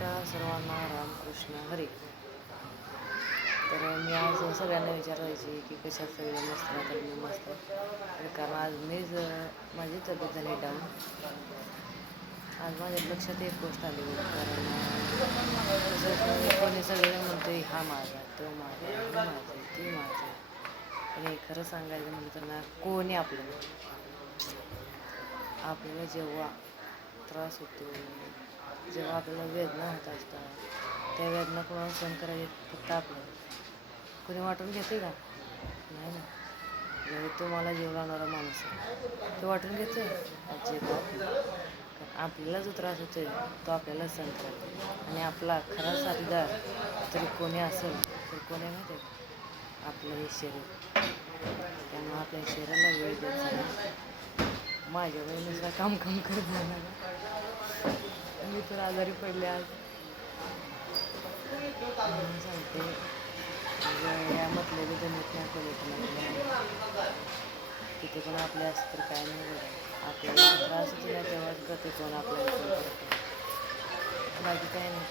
नमस्कार सर्वांना, रामकृष्ण हरी. तर मी आज सगळ्यांना विचारायची की कशात सगळे मस्त तर मी मस्त. कारण आज मीच माझी तब्येत झाली डाऊन. आज माझ्या लक्षात एक गोष्ट आली, कारण कोणी सगळेजण म्हणते हा माझा, तो माझा, ही माझी, ती माझी. आणि खरं सांगायचं म्हणजे तर ना, कोणी आपल्याला जेव्हा त्रास होतो, जेव्हा आपल्याला वेदना होत असतात, त्या वेदना कोणाला सहन करायची फक्त आपल्याला. कोणी वाटून घेते का? नाही ना. म्हणजे तो मला जीव लावणारा माणूस आहे, तो वाटून घेतो अजिबात. आपल्याला जो त्रास होतो तो आपल्याला सहन करतो. आणि आपला खरा साथीदार तरी कोणी असेल तर कोणी माहिती आहे, आपलं हे शरीर. त्यामुळे आपल्या शरीराला वेळ द्यायचा. माझ्या बहिणीचा काम करत जाणार. मी तर आजारी पडले आज. म्हणून सांगते, या म्हटले जमीत नाही कोणी तिथे पण आपले असं तर काय नाही बरं. आपल्याला त्रास होतो ना तेव्हाच करते कोण आपल्याला, बाकी काय नाही.